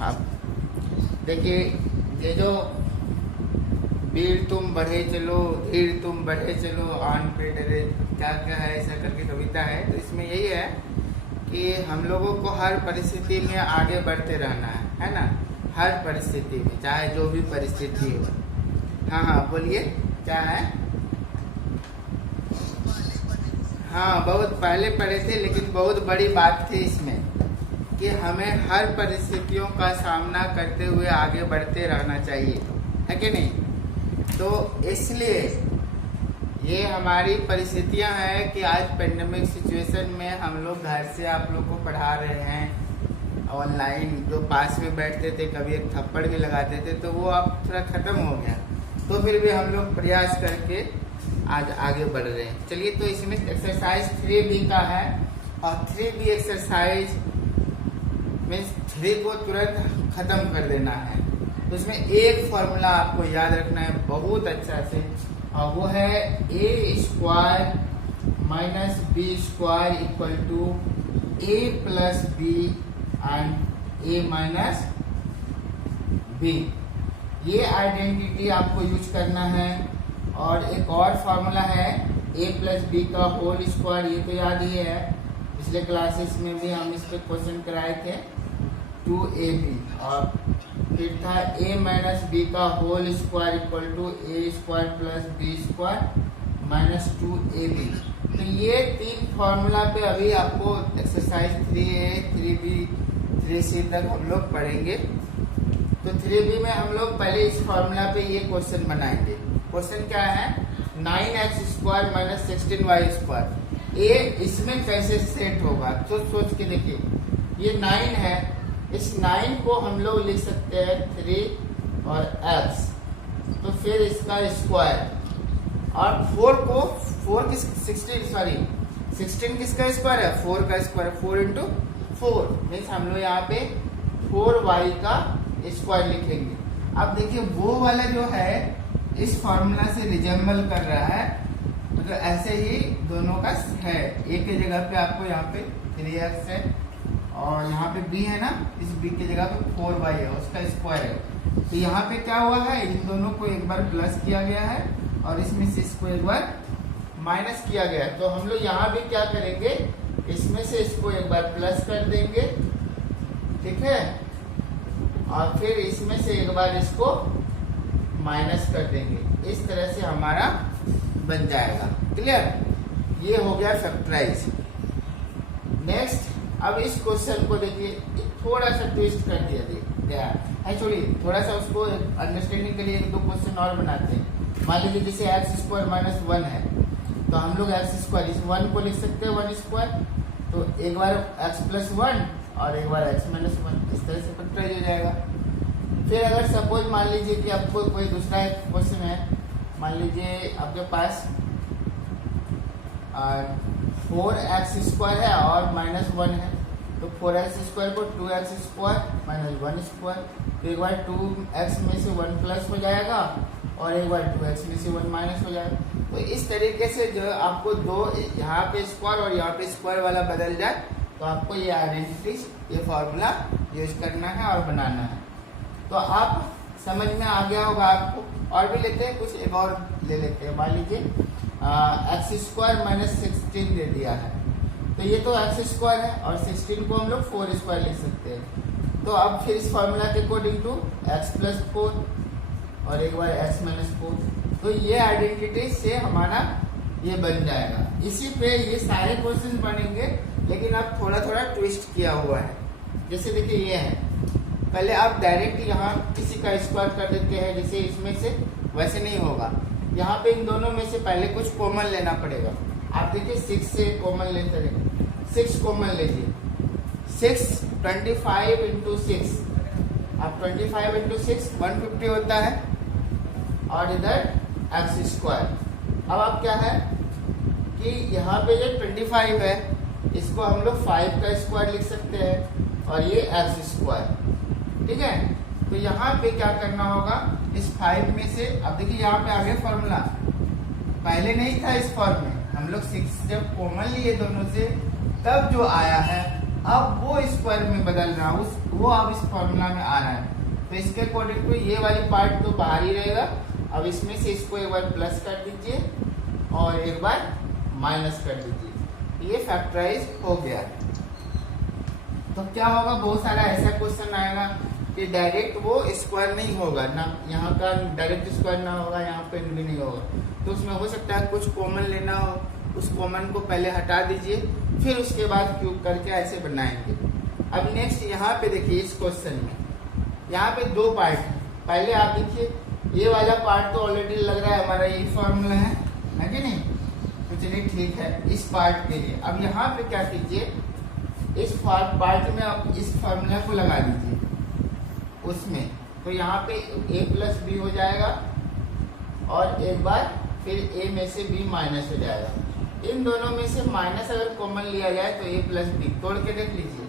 आप देखिए, ये जो वीर तुम बढ़े चलो, धीर तुम बढ़े चलो, आन पे डरे, क्या क्या है ऐसा करके कविता है। तो इसमें यही है कि हम लोगों को हर परिस्थिति में आगे बढ़ते रहना है ना। हर परिस्थिति में, चाहे जो भी परिस्थिति हो। हाँ हाँ बोलिए, क्या है? हाँ, बहुत पहले पढ़े थे, लेकिन बहुत बड़ी बात थी इसमें कि हमें हर परिस्थितियों का सामना करते हुए आगे बढ़ते रहना चाहिए, है कि नहीं? तो इसलिए ये हमारी परिस्थितियां हैं कि आज पेंडेमिक सिचुएशन में हम लोग घर से आप लोग को पढ़ा रहे हैं ऑनलाइन। जो पास में बैठते थे, कभी एक थप्पड़ भी लगाते थे, तो वो अब थोड़ा ख़त्म हो गया। तो फिर भी हम लोग प्रयास करके आज आगे बढ़ रहे हैं। चलिए, तो इसमें एक्सरसाइज 3B का है, और 3B एक्सरसाइज मीन्स 3 को तुरंत ख़त्म कर देना है। तो इसमें एक फॉर्मूला आपको याद रखना है बहुत अच्छा से, और वो है a² minus b² equal to a plus b and a minus b। ये आइडेंटिटी आपको यूज करना है। और एक और फार्मूला है a प्लस बी का होल स्क्वायर, ये तो याद ही है, पिछले क्लासेस में भी हम इस पे क्वेश्चन कराए थे, 2ab। और फिर था a माइनस बी का whole square equal to a² plus b² minus 2ab। तो ये 3 फार्मूला पे अभी आपको एक्सरसाइज 3A 3B 3C तक हम लोग पढ़ेंगे। तो 3B में हम लोग पहले इस फार्मूला पे ये क्वेश्चन बनाएंगे। क्वेश्चन क्या है? 9x² minus 16y²। ये इसमें कैसे सेट होगा तो सोच के देखिए, ये 9 है, इस 9 को हम लोग लिख सकते हैं 3 और x, तो फिर इसका स्क्वायर। और 4 16 किसका स्क्वायर है? 4 का स्क्वायर, 4 इंटू 4 मीन्स हम लोग यहाँ पे 4y का स्क्वायर लिखेंगे। अब देखिए, वो वाला जो है इस फॉर्मूला से रिजेंबल कर रहा है, मतलब ऐसे ही दोनों का है। a के जगह पे आपको यहाँ पे 3x है, और यहाँ पे b है ना, इस b के जगह पे 4y है, उसका स्क्वायर है। तो यहाँ पे क्या हुआ है, इन दोनों को एक बार प्लस किया गया है और इसमें से इसको एक बार माइनस किया गया है। तो हम लोग यहाँ भी क्या करेंगे, इसमें से इसको एक बार प्लस कर देंगे, ठीक है, और फिर इसमें से एक बार इसको माइनस कर देंगे। इस तरह से हमारा बन जाएगा। क्लियर? ये हो गया फैक्टराइज। नेक्स्ट, अब इस क्वेश्चन को देखिए, थोड़ा सा ट्विस्ट कर दिया है। छोड़िए, थोड़ा सा उसको अंडरस्टैंडिंग के लिए 1-2 क्वेश्चन और बनाते हैं। मान लीजिए जैसे x² माइनस 1 है, तो हम लोग x², इस 1 को लिख सकते हैं 1²। तो एक बार x प्लस 1 और एक बार x माइनस 1, इस तरह से फैक्टराइज हो जाएगा। फिर अगर सपोज मान लीजिए कि आपको कोई दूसरा क्वेश्चन है, मान लीजिए आपके पास 4x² है और माइनस 1 है, तो 4x² को 2x² माइनस 1²। तो एक बार 2x में से 1 प्लस हो जाएगा और एक बार 2x में से 1 माइनस हो जाएगा। तो इस तरीके से जो आपको दो यहाँ पे स्क्वायर और यहाँ पे स्क्वायर वाला बदल जाए, तो आपको ये आइडेंटिटी, ये फॉर्मूला यूज करना है और बनाना है। तो आप समझ में आ गया होगा आपको। और भी लेते हैं कुछ, एक और ले लेते हैं। मान लीजिए x² माइनस 16 दे दिया है, तो ये तो x² है और 16 को हम लोग 4² लिख सकते हैं। तो अब फिर इस फॉर्मूला के अकॉर्डिंग टू x प्लस 4 और एक बार x माइनस 4, तो ये आइडेंटिटी से हमारा ये बन जाएगा। इसी पे ये सारे क्वेश्चन बनेंगे, लेकिन अब थोड़ा थोड़ा ट्विस्ट किया हुआ है। जैसे देखिए, ये है, पहले आप डायरेक्ट यहाँ किसी का स्क्वायर कर देते हैं, जैसे इसमें से, वैसे नहीं होगा। यहाँ पे इन दोनों में से पहले कुछ कॉमन लेना पड़ेगा। आप देखिए 6 से कॉमन लेते हैं, 6 कॉमन लीजिए, 6 25 इंटू 6, अब 25 इंटू 6 150 होता है, और इधर x²। अब आप क्या है कि यहाँ पे जो 25 है, इसको हम लोग 5 का स्क्वायर लिख सकते हैं, और ये x², ठीक है। तो यहाँ पे क्या करना होगा, इस 5 में से, अब देखिए यहाँ पे आ गया फॉर्मूला, पहले नहीं था इस फॉर्म में, हम लोग 6 जब कॉमन लिए दोनों से, तब जो आया है, अब वो स्क्वायर में बदल रहा है, वो अब इस फॉर्मूला में आ रहा है, तो इसके अकॉर्डिंग टू ये वाली पार्ट तो बाहर ही रहेगा। अब इसमें से इसको एक बार प्लस कर दीजिए और एक बार माइनस कर दीजिए, ये फैक्टराइज हो गया। तो क्या होगा, बहुत सारा ऐसा क्वेश्चन आएगा कि डायरेक्ट वो स्क्वायर नहीं होगा ना, यहाँ का डायरेक्ट स्क्वायर ना होगा, यहाँ पे भी नहीं होगा, तो उसमें हो सकता है कुछ कॉमन लेना हो, उस कॉमन को पहले हटा दीजिए, फिर उसके बाद क्यूब करके ऐसे बनाएंगे। अब नेक्स्ट यहाँ पे देखिए, इस क्वेश्चन में यहाँ पे दो पार्ट है। पहले आप देखिए, ये वाला पार्ट तो ऑलरेडी लग रहा है हमारा ये फॉर्मूला है कि नहीं, तो चलिए ठीक है इस पार्ट के लिए। अब यहाँ पे क्या कीजिए, इस पार्ट में आप इस फॉर्मूला को लगा दीजिए उसमें, तो यहाँ पे a प्लस बी हो जाएगा और एक बार फिर a में से b माइनस हो जाएगा। इन दोनों में से माइनस अगर कॉमन लिया जाए तो a प्लस बी, तोड़ के देख लीजिए,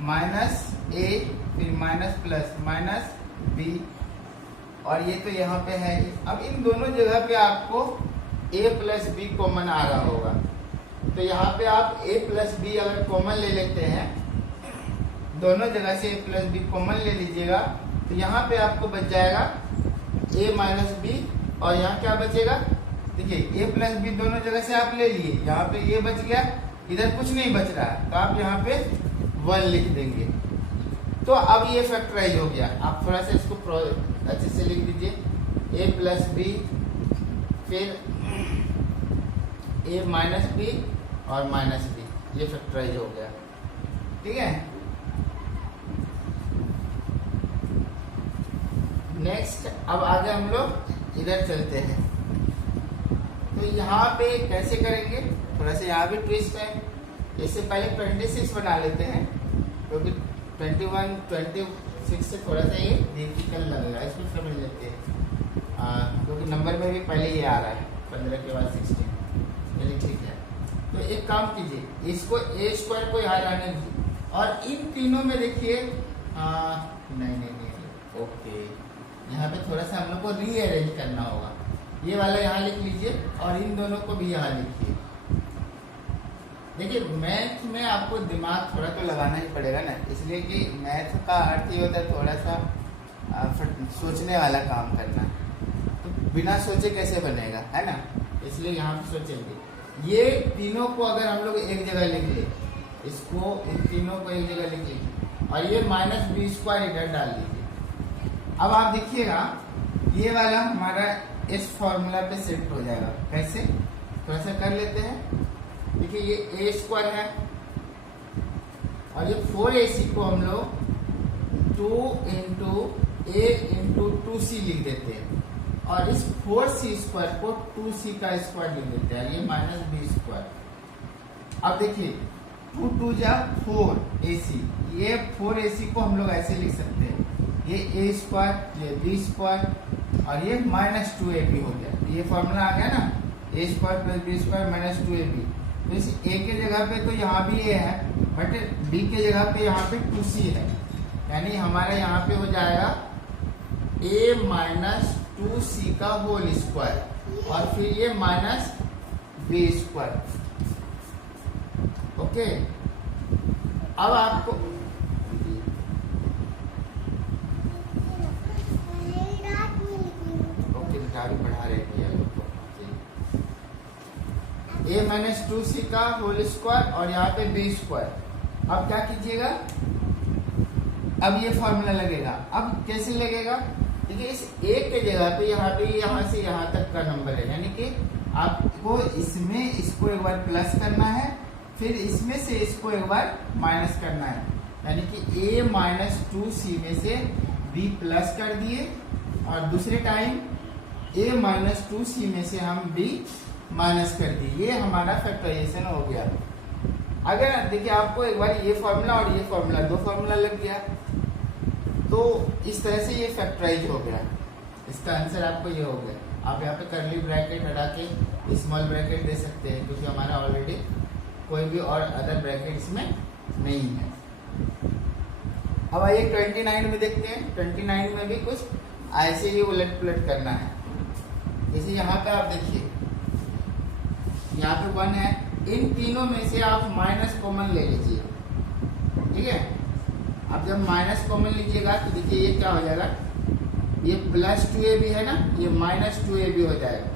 माइनस a फिर माइनस प्लस माइनस b, और ये तो यहाँ पे है। अब इन दोनों जगह पे आपको a प्लस बी कॉमन आ रहा होगा, तो यहाँ पे आप a प्लस बी अगर कॉमन ले लेते हैं, दोनों जगह से a प्लस बी कॉमन ले लीजिएगा, तो यहाँ पे आपको बच जाएगा a माइनस बी, और यहाँ क्या बचेगा, देखिए a प्लस बी दोनों जगह से आप ले लिए, यहाँ पे ये बच गया, इधर कुछ नहीं बच रहा है, तो आप यहाँ पे 1 लिख देंगे। तो अब ये फैक्टराइज हो गया। आप थोड़ा सा इसको अच्छे से लिख दीजिए, a प्लस बी फिर a माइनस बी और माइनस बी, ये फैक्टराइज हो गया। ठीक है, नेक्स्ट अब आगे हम लोग इधर चलते हैं। तो यहाँ पे कैसे करेंगे, थोड़ा सा यहाँ भी ट्विस्ट है। इससे पहले 26 बना लेते हैं, क्योंकि 21 26 से थोड़ा सा ये डिफिकल्ट लगेगा, इसको समझ लेते हैं, क्योंकि नंबर में भी पहले ये आ रहा है 15 के बाद 16। चलिए ठीक है, तो एक काम कीजिए, इसको a स्क्वायर को यहाँ रहने दीजिए, और इन तीनों में देखिए नहीं ओके, यहाँ पे थोड़ा सा हम लोग को रीअरेंज करना होगा। ये वाला यहाँ लिख लीजिए और इन दोनों को भी यहाँ लिखिए। देखिए मैथ में आपको दिमाग थोड़ा तो लगाना ही पड़ेगा ना, इसलिए कि मैथ का अर्थ ये होता है थोड़ा सा सोचने वाला काम करना, तो बिना सोचे कैसे बनेगा, है ना, इसलिए यहाँ पे सोचेंगे। ये तीनों को अगर हम लोग एक जगह लिख ले, इसको इन तीनों को एक जगह लिख लीजिए, और ये माइनस बी स्क्वायर इधर डाल दीजिए। अब आप देखिएगा ये वाला हमारा इस फॉर्मूला पे शिफ्ट हो जाएगा। कैसे, थोड़ा सा कर लेते हैं। देखिए ये a स्क्वायर है, और ये 4ac को हम लोग 2 इंटू a इंटू 2c लिख देते हैं, और इस 4c स्क्वायर को 2c का स्क्वायर लिख देते हैं, ये माइनस बी स्क्वायर। अब देखिए 2 2 जा 4ac, ये 4ac को हम लोग ऐसे लिख सकते हैं, ये a स्क्वायर, ये b स्क्वायर, और ये माइनस 2ab हो गया। ये फॉर्मूला आ गया ना, a square plus b square minus 2ab। तो इस a के जगह पे तो यहाँ भी a है, बट b के जगह पे यहाँ पे 2c है, यानी हमारा यहाँ पे हो जाएगा a माइनस 2c का होल स्क्वायर, और फिर ये माइनस b स्क्वायर। ओके, अब आपको भी बढ़ा रहे a माइनस 2c का होल स्क्वायर, और यहाँ पे b स्क्वायर। अब क्या कीजिएगा, अब ये फॉर्मूला लगेगा। अब कैसे लगेगा, देखिए इस a के जगह पे यहाँ से यहाँ तक का नंबर है, यानी कि आपको इसमें इसको एक बार प्लस करना है, फिर इसमें से इसको एक बार माइनस करना है, यानी कि a माइनस 2c में से b प्लस कर दिए, और दूसरे टाइम a माइनस 2c में से हम b माइनस कर दिए। ये हमारा फैक्टराइजेशन हो गया। अगर देखिए आपको एक बार ये फॉर्मूला और ये फॉर्मूला, दो फॉर्मूला लग गया, तो इस तरह से ये फैक्टराइज हो गया। इसका आंसर आपको ये हो गया। आप यहाँ पे करली ब्रैकेट हटा के स्मॉल ब्रैकेट दे सकते हैं, क्योंकि हमारा ऑलरेडी कोई भी और अदर ब्रैकेट इसमें नहीं है। अब आइए 29 में देखते हैं। 29 में भी कुछ ऐसे ही उलट पुलट करना है। जैसे यहाँ पे आप देखिए, यहाँ पे 1 है, इन तीनों में से आप माइनस कॉमन ले लीजिए, ठीक है। अब जब माइनस कॉमन लीजिएगा तो देखिए ये क्या हो जाएगा, ये प्लस 2ab है ना, ये माइनस 2ab हो जाएगा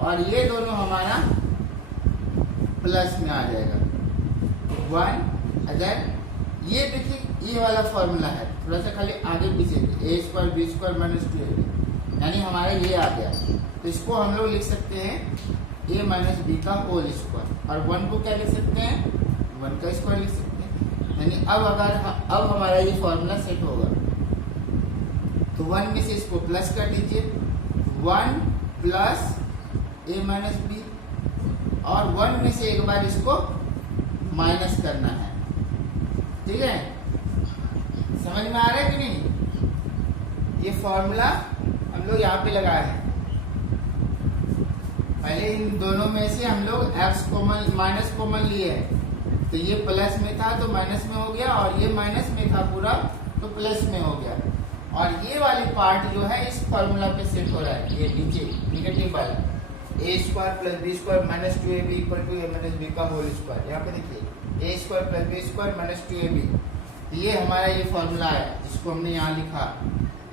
और ये दोनों हमारा प्लस में आ जाएगा 1। अगर ये देखिए ये वाला फॉर्मूला है, थोड़ा सा खाली आगे पीछे a square b square minus 2ab, यानी हमारा ये आ गया। तो इसको हम लोग लिख सकते हैं a माइनस बी का होल स्क्वायर, और 1 को क्या लिख सकते हैं, 1 का स्क्वायर लिख सकते हैं। यानी अब हमारा ये फॉर्मूला सेट होगा। तो 1 में से इसको प्लस कर दीजिए, 1 प्लस a माइनस बी, और 1 में से एक बार इसको माइनस करना है। ठीक है, समझ में आ रहा है कि नहीं। ये फॉर्मूला हम लोग यहाँ पे लगाए हैं। पहले इन दोनों में से हम लोग x कॉमन माइनस कॉमन लिए हैं, तो ये प्लस में था तो माइनस में हो गया, और ये माइनस में था पूरा तो प्लस में हो गया। और ये वाली पार्ट जो है इस फॉर्मूला पे सेट हो रहा है, ये नीचे निगेटिव वाला a square plus B square minus 2ab equal to a minus B का होल स्क्वायर। यहाँ पे देखिए a square plus B square minus 2ab, ये हमारा ये फॉर्मूला है जिसको हमने यहाँ लिखा।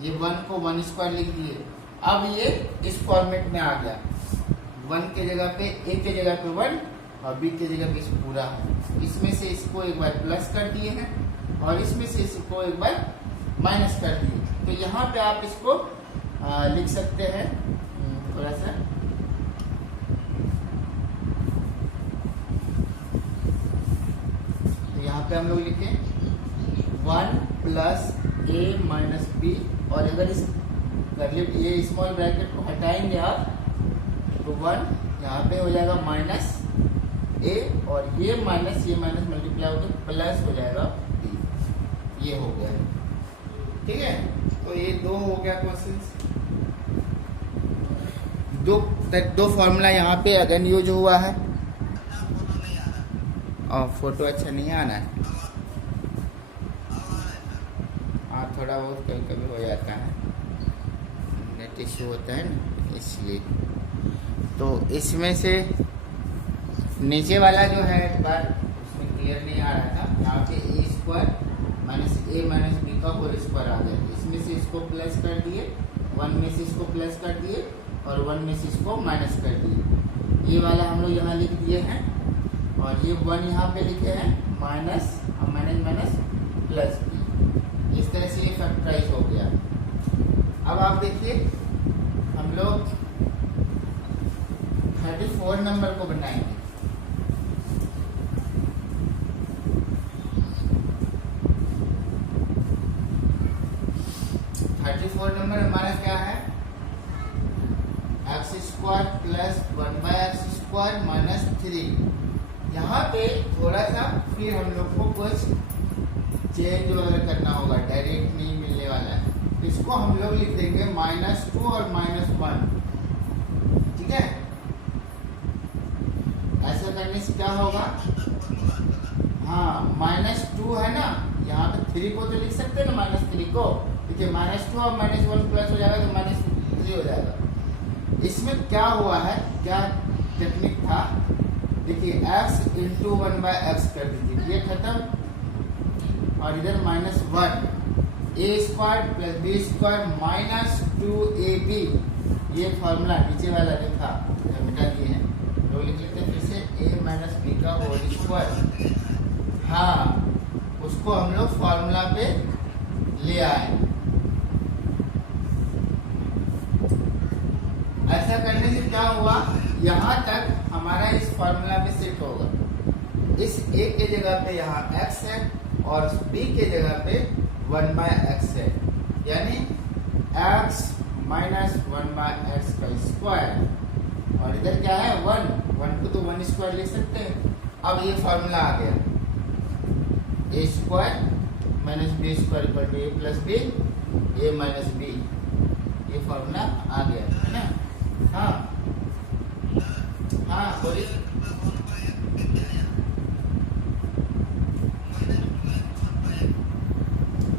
ये 1 को 1 स्क्वायर लिख दिए। अब ये इस फॉर्मेट में आ गया, 1 के जगह पे a के जगह पे 1 और b के जगह पे इस पूरा है। इसमें से इसको एक बार प्लस कर दिए हैं और इसमें से इसको एक बार माइनस कर दिए। तो यहाँ पे आप इसको लिख सकते हैं थोड़ा सा, तो यहाँ पे हम लोग लिखे 1 प्लस a माइनस बी, और अगर इस ये स्मॉल ब्रैकेट को हटाएंगे आप तो 1 यहाँ पे हो जाएगा माइनस a, और ये माइनस मल्टीप्लाई होकर प्लस हो जाएगा b, ये हो गया। ठीक है, तो ये 2 हो गया क्वेश्चन। दो फॉर्मूला यहाँ पे अगेन यूज हुआ है, और फोटो अच्छा नहीं आना है, हाँ थोड़ा बहुत कभी कभी हो जाता है, नेट इश्यू होता है ना इसलिए। तो इसमें से नीचे वाला जो है एक बार उसमें क्लियर नहीं आ रहा था, यहाँ पे a square minus a minus B का होल स्क्वायर आ गया। इसमें से इसको प्लस कर दिए, 1 में से इसको प्लस कर दिए और 1 में से इसको माइनस कर दिए। ये वाला हम लोग यहाँ लिख दिए हैं, और ये 1 यहाँ पे लिखे हैं माइनस माइनस प्लस बी। इस तरह से ये फैक्टराइज हो गया। अब आप देखिए हम लोग 34 नंबर को बनाएंगे। नंबर हमारा क्या है, x square plus 1/x square minus 3। यहाँ पे थोड़ा सा फिर हम लोग को कुछ चेंज वगैरह करना होगा, डायरेक्ट नहीं मिलने वाला है। तो इसको हम लोग लिख देंगे -2 और -1। ठीक है, ऐसा करने से क्या होगा, हाँ -2 है ना, यहाँ पे 3 को तो लिख सकते हैं ना, -3 को। देखिए -2 और -1 प्लस हो जाएगा तो -3 हो जाएगा। इसमें क्या हुआ है, क्या टेक्निक था, देखिए x इंटू 1/x कर दीजिए, ये खत्म, और इधर -1 a square plus b square minus 2ab, ये फॉर्मूला नीचे वाला जो था मिटा दिए हैं, तो लिख लेते हैं फिर से a माइनस बी का होल स्क्वायर। हाँ, उसको हम लोग फॉर्मूला पे ले आए। ऐसा करने से क्या हुआ, यहाँ तक हमारा इस फॉर्मूला में सेट होगा। इस a के जगह पे यहाँ x है और b के जगह पे 1/x है, यानी x माइनस 1/x का स्क्वायर, और इधर क्या है 1 को तो 1 स्क्वायर लिख सकते हैं। अब ये फॉर्मूला आ गया, a square minus B square equal to a plus B, a minus B, ये फॉर्मूला आ गया है ना। हाँ हाँ बोलिए।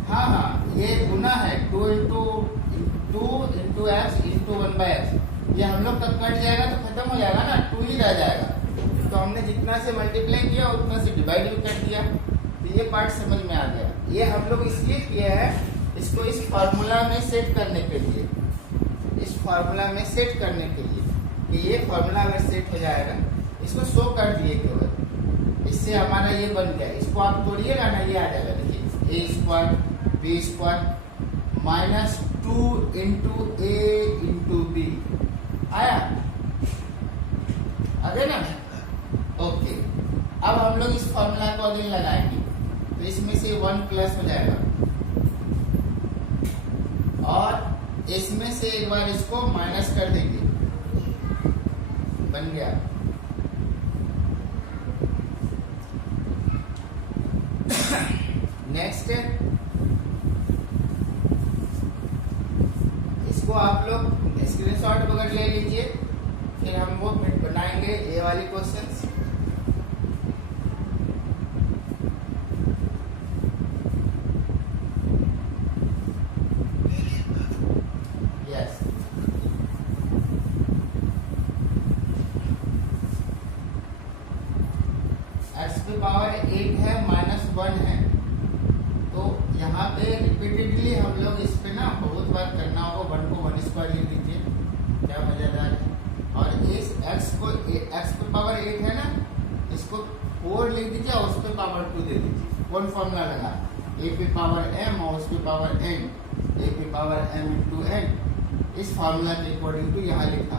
हाँ, ये गुना है 2 इंटू एक्स इंटू 1/x। ये हम लोग का कट जाएगा तो खत्म हो जाएगा ना, 2 ही रह जाएगा। तो हमने जितना से मल्टीप्लाई किया उतना से डिवाइड भी कर दिया। तो ये पार्ट समझ में आ गया। ये हम लोग इसलिए किया है, इसको इस फार्मूला में सेट करने के लिए, इस फार्मूला में सेट करने के लिए कि ये फार्मूला अगर सेट हो जाएगा, इसको शो कर दिए केवल, इससे हमारा ये बन गया। इसको आप तोड़िएगा ना, ये आ जाएगा। देखिए A square B square minus 2 into A into B आया, आ गया ना। ओके, अब हम लोग इस फॉर्मूला को अगेन लगाएंगे, तो इसमें से 1 प्लस हो जाएगा और इसमें से एक बार इसको माइनस कर देंगे, बन गया। नेक्स्ट इसको आप लोग स्क्रीनशॉट वगैरह ले लीजिए, फिर हम वो बनाएंगे ये वाली क्वेश्चंस। यस, एक्स की पावर 8 है माइनस 1 है, तो यहाँ पे रिपीटेडली हम लोग इस पे ना बहुत बार करना होगा। 1 को 1 स्क्वायर लिख लीजिए, क्या मजेदार है। और इस x को x पे पावर 8 है ना, इसको 4 लिख दीजिए और उस पे पावर 2 दे दीजिए। कौन फॉर्मूला लगा, a पे पावर m और उस पे पावर n, a पे पावर m इंटू n। इस फॉर्मूला के अकॉर्डिंग टू यहाँ लिखा,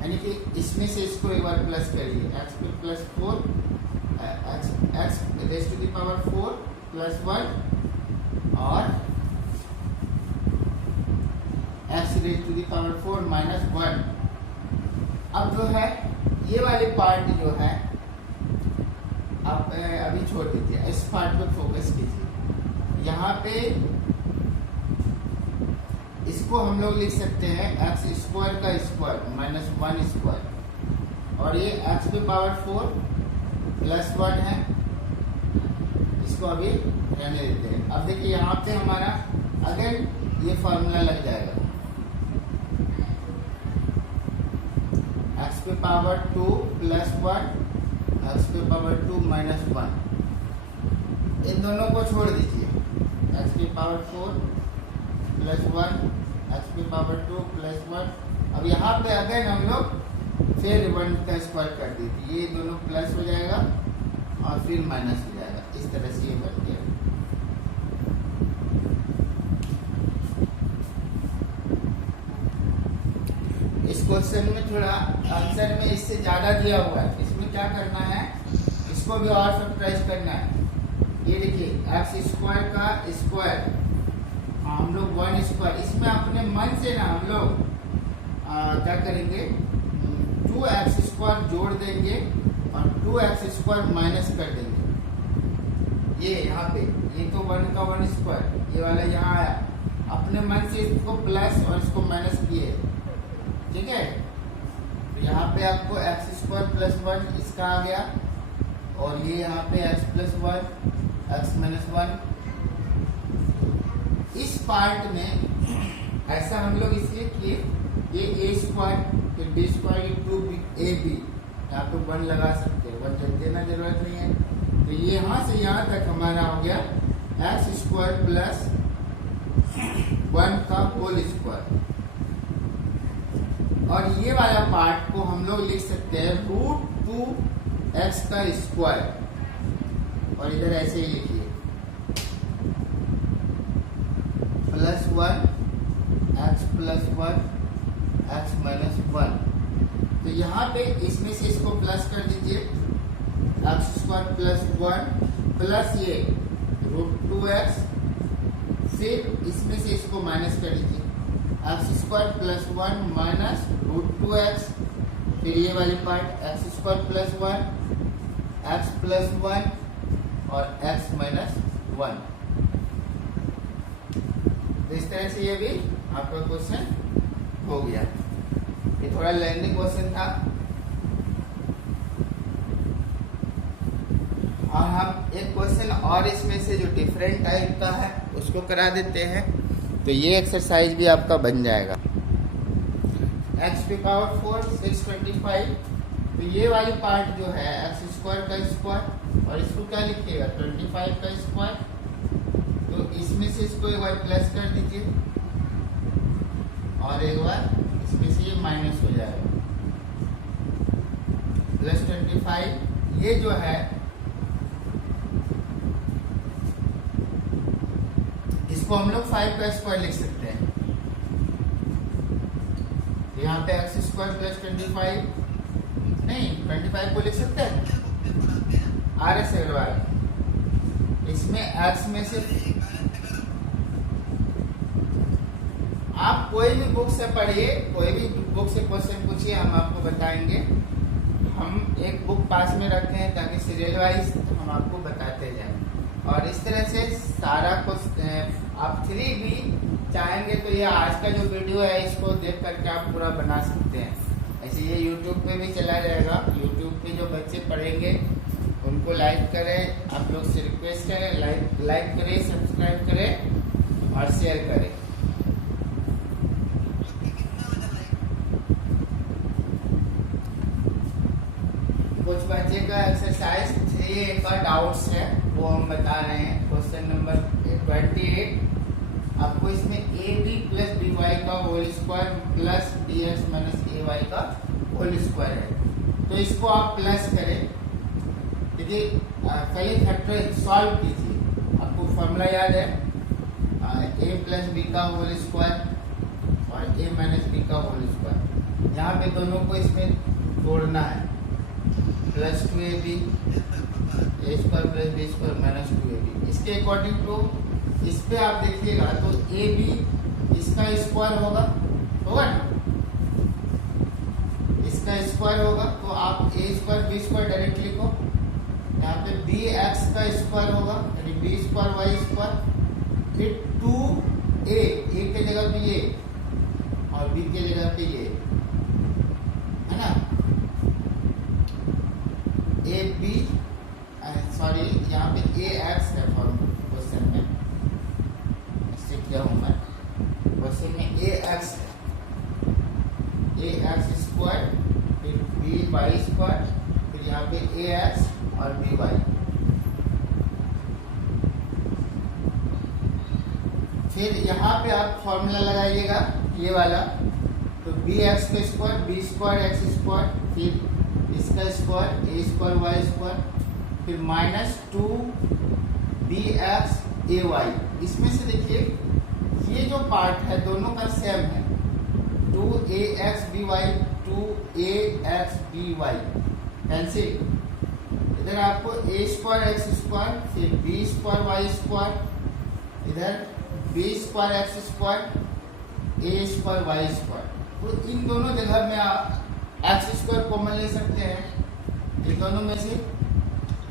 यानी कि इसमें से इसको एक बार प्लस करिए, x पे plus 4 x raise to the power 4 plus 1 और x raise to the power 4 minus 1। अब जो है ये वाले पार्ट जो है आप अभी छोड़ दीजिए, इस पार्ट पे फोकस कीजिए। यहाँ पे इसको हम लोग लिख सकते हैं एक्स स्क्वायर का स्क्वायर माइनस 1 स्क्वायर, और ये एक्स पे पावर 4 प्लस 1 है, इसको अभी रहने देते हैं। अब देखिए यहाँ पे हमारा अगर ये फॉर्मूला लग जाएगा, एक्स पे पावर 2 प्लस 1 एक्स पे पावर 2 माइनस 1, इन दोनों को छोड़ दीजिए। एक्स पे पावर 4 प्लस 1 एक्स पे पावर 2 प्लस 1। अब यहाँ पे अगर हम लोग फिर 1 का स्क्वायर कर दीजिए, ये दोनों प्लस हो जाएगा और फिर माइनस हो जाएगा। इस तरह से ये बन गया। इस क्वेश्चन में थोड़ा आंसर में इससे ज्यादा दिया हुआ है, इसमें क्या करना है, इसको भी और फैक्टराइज करना है। ये देखिए एक्स स्क्वायर का स्क्वायर, हम लोग 1 स्क्वायर, इसमें अपने मन से ना हम लोग क्या करेंगे, 2x स्क्वायर जोड़ देंगे और 2x स्क्वायर माइनस कर देंगे। ये यहाँ पे ये तो 1 का 1 स्क्वायर, ये वाला यहाँ आया, अपने मन से इसको प्लस और इसको माइनस किए, ठीक है। तो यहाँ पे आपको एक्स स्क्वायर प्लस 1 इसका आ गया, और ये यहाँ पे एक्स प्लस 1 एक्स माइनस 1। इस पार्ट में ऐसा हम लोग इसलिए किए, ये ए स्क्वायर फिर बी स्क्वायर 2ab, यहाँ पे 1 लगा सकते हैं, 1 जब देना जरूरत नहीं है। तो ये यहाँ से यहाँ तक हमारा हो गया एक्स स्क्वायर प्लस 1 का होल स्क्वायर, और ये वाला पार्ट को हम लोग लिख सकते हैं √2x का स्क्वायर, और इधर ऐसे ही लिखिए plus 1 x plus 1 x minus 1। तो यहाँ पे इसमें से इसको प्लस कर दीजिए, एक्स स्क्वायर प्लस 1 प्लस ये √2x, फिर इसमें से इसको माइनस कर दीजिए, x square plus 1 minus √2x, फिर ये वाली part x square plus 1 x plus 1 और एक्स माइनस 1। तो इस तरह से ये भी आपका क्वेश्चन हो गया। ये थोड़ा लेंथी क्वेश्चन था, और हम एक क्वेश्चन और इसमें से जो डिफरेंट टाइप का है उसको करा देते हैं, तो ये एक्सरसाइज भी आपका बन जाएगा। एक्स पे पावर 4 625, तो ये वाली पार्ट जो है एक्स स्क्वायर का स्क्वायर और इसको क्या लिखिएगा 25 का स्क्वायर। तो इसमें से इसको एक बार प्लस कर दीजिए और एक बार इसमें से ये माइनस हो जाएगा। प्लस 25 ये जो है इसको हम लोग 5 का स्क्वायर लिख सकते हैं। यहाँ पे एक्स स्क्वायर प्लस 25 नहीं 25 को लिख सकते हैं आर एस एल। इसमें एक्स में से आप कोई भी बुक से पढ़िए, कोई भी बुक से क्वेश्चन पूछिए, हम आपको बताएंगे। हम एक बुक पास में रखते हैं ताकि सीरियल वाइज हम आपको बताते जाएं। और इस तरह से सारा कुछ आप 3 भी चाहेंगे तो ये आज का जो वीडियो है इसको देख करके आप पूरा बना सकते हैं। ऐसे ये यूट्यूब पे भी चला जाएगा। यूट्यूब पे जो बच्चे पढ़ेंगे उनको लाइक करें, आप लोग से रिक्वेस्ट करें, लाइक करें, सब्सक्राइब करें और शेयर करें। कुछ बच्चे का एक्सरसाइज 3 का डाउट्स है वो हम बता रहे हैं। क्वेश्चन नंबर 28 आपको इसमें A B plus B Y का whole square plus D X minus A Y का होल स्क्वायर है। तो इसको आप प्लस करें। देखिए पहले फैक्टर सॉल्व कीजिए। आपको फॉर्मूला याद है ए प्लस बी का होल स्क्वायर और ए माइनस बी का होल स्क्वायर। यहाँ पे दोनों को इसमें जोड़ना है। Plus 2ab A square plus B square minus 2ab। इसके अकॉर्डिंग टू इस पे आप देखिएगा तो ए बी इसका स्क्वायर होगा ना, इसका स्क्वायर होगा तो आप ए स्क्वायर बी स्क्वायर डायरेक्ट लिखो। यहाँ पे बी एक्स का स्क्वायर होगा यानी बी स्क्वायर वाई स्क्वायर, फिर 2a ए के जगह पे ये और बी के जगह पे ये है ना। ए बी सॉरी यहाँ पे ए एक्स है क्वेश्चन में, इससे क्या हूँ मैं क्वेश्चन में ए एक्स है, ए एक्स स्क्वायर फिर बी वाई स्क्वायर फिर यहाँ पे ए एक्स और बी वाई। फिर यहाँ पे आप फॉर्मूला लगाइएगा ये वाला, तो बी एक्स का square B square X square फिर इसका square A square Y square फिर minus 2 B X A Y. इसमें से देखिए ये जो पार्ट है दोनों का सेम है 2a x by 2a x by cancel. इधर आपको a स्क्वायर एक्स स्क्वायर फिर b स्क्वायर वाई स्क्वायर इधर b square X square a square Y square. तो इन दोनों जगह में आप एक्स स्क्वायर कॉमन ले सकते हैं इन दोनों में से।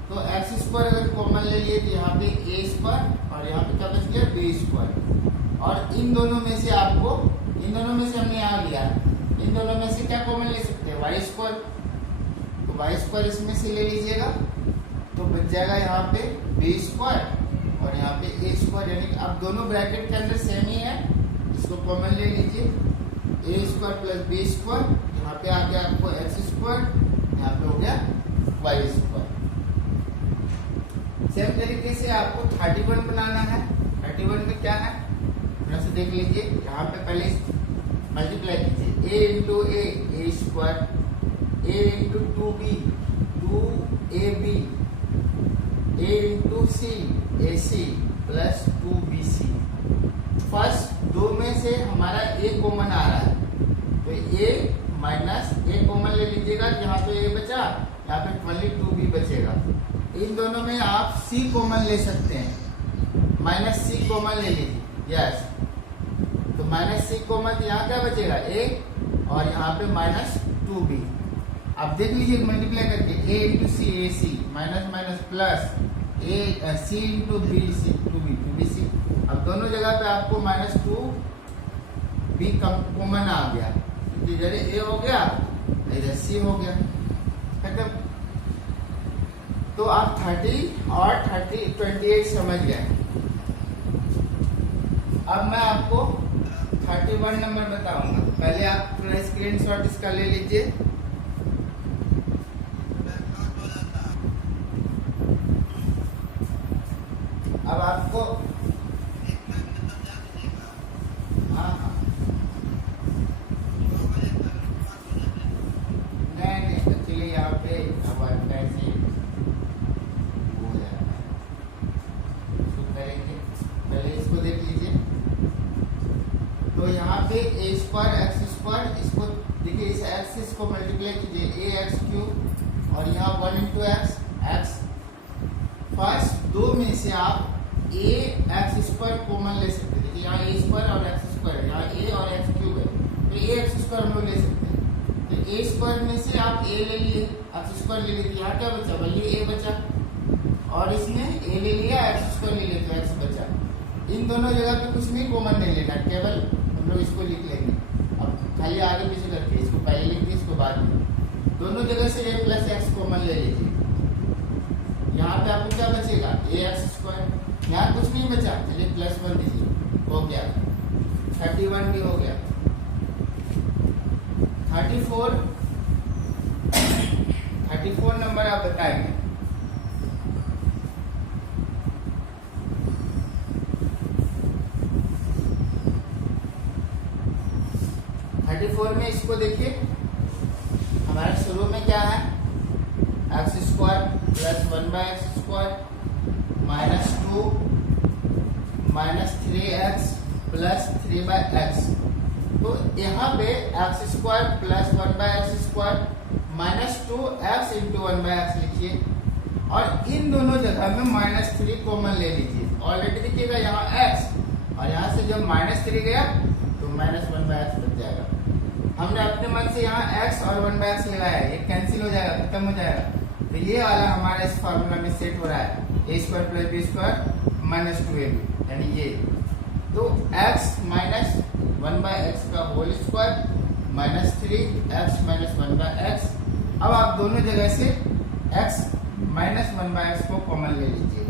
तो एक्स स्क्वायर अगर कॉमन ले लिए तो यहाँ पे a स्क्वायर और यहाँ पे क्या बच गया b स्क्वायर। और इन दोनों में से आपको इन दोनों में से हमने यहाँ लिया, इन दोनों में से क्या कॉमन ले सकते हैं वाई स्क्वायर। तो वाई स्क्वायर इसमें से ले लीजिएगा तो बच जाएगा यहाँ पे बी स्क्वायर और यहाँ पे ए स्क्वायर। यानी अब दोनों ब्रैकेट के अंदर सेम ही है, इसको कॉमन ले लीजिए ए स्क्वायर प्लस बी स्क्वायर। यहाँ पे आ गया आपको एक्स स्क्वायर, यहाँ पे हो गया वाई स्क्वायर। सेम तरीके से आपको 31 बनाना है। 31 में क्या है थोड़ा सा देख लीजिए। यहाँ पे पहले मल्टीप्लाई कीजिए a into A square a into 2b 2ab a into C A C plus 2bc। First दो में से हमारा a कॉमन आ रहा है तो a माइनस a कॉमन ले लीजिएगा। यहाँ तो a बचा, यहाँ पे ओनली 2b बचेगा। इन दोनों में आप c कॉमन ले सकते हैं, माइनस c कॉमन ले लीजिए यस। तो माइनस सी कॉमन यहाँ क्या बचेगा a और यहाँ पे माइनस 2b। आप देख लीजिए मल्टीप्लाई करके a into C A C minus minus plus a C into B C 2b C. अब दोनों जगह पे आपको माइनस 2b कॉमन आ गया, इधर a हो गया इधर c हो गया खत्म। तो आप 30 और 28 समझ गए। अब मैं आपको 31 नंबर बताऊंगा। पहले आप थोड़ा स्क्रीनशॉट इसका ले लीजिए। पे ए स्क्वायर एक्स स्क्वायर, इसको देखिए इस एक्सिस को मल्टीप्लाई कीजिए ए एक्स क्यूब और यहाँ 1 इंटू एक्स। फर्स्ट दो में से आप ए एक्स स्क्वायर कॉमन ले सकते हैं। यहाँ ए स्क्वायर और एक्स स्क्वायर, यहाँ ए और एक्स क्यूब है तो ए एक्स स्क्वायर हम लोग ले सकते हैं। तो ए स्क्वायर में से आप ए ले लिए, एक्स स्क्वायर ले लिए, यहाँ क्या बचा? वही ए बचा, और इसमें ए ले लिया, एक्स स्क्वायर ले लिया तो एक्स बचा। इन दोनों जगह पे कुछ नहीं कॉमन नहीं लेना, केवल हम लोग इसको लिख लेंगे। अब खाली आगे पीछे करके इसको पहले लिख दिए, इसको बाद में। दोनों जगह से ए प्लस एक्स कॉमन ले लीजिए। यहाँ पे आपको क्या बचेगा? ए एक्स स्क्वायर। यहाँ कुछ नहीं बचा, चलिए प्लस 1 दीजिए, हो गया 31 भी हो गया। 34 नंबर आप बताएंगे। में इसको देखिए, हमारे शुरू में क्या है? X square plus 1/x square minus 2 minus 3x plus 3/x। तो यहाँ पे x square plus 1/x square minus 2x into 1/x लिखिए, और इन दोनों जगह में -3 कॉमन ले लीजिए। ऑलरेडी देखिएगा यहाँ x, और यहाँ से जब -3 गया तो -1/x बच जाएगा। हमने अपने मन से यहाँ x और 1/x लगाया, ये कैंसिल हो जाएगा, खत्म हो जाएगा। तो ये वाला हमारा इस फॉर्मूला में सेट हो रहा है, a square plus b square minus 2ab, यानी ये। तो x माइनस 1/x का whole square minus 3x minus 1/x। अब आप दोनों जगह से x माइनस 1/x को कॉमन ले लीजिए।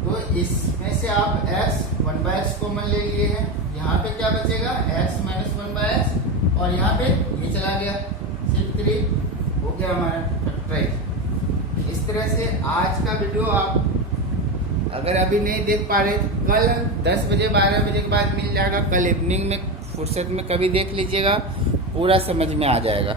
तो इसमें से आप x 1/x कॉमन ले लिए हैं, यहाँ पे क्या बचेगा? x माइनस 1/x, और यहाँ पे ये चला गया, सिर्फ 3 हो गया हमारा फैक्टराइज। इस तरह से आज का वीडियो आप अगर अभी नहीं देख पा रहे तो कल 10 बजे 12 बजे के बाद मिल जाएगा। कल इवनिंग में फुर्सत में कभी देख लीजिएगा, पूरा समझ में आ जाएगा।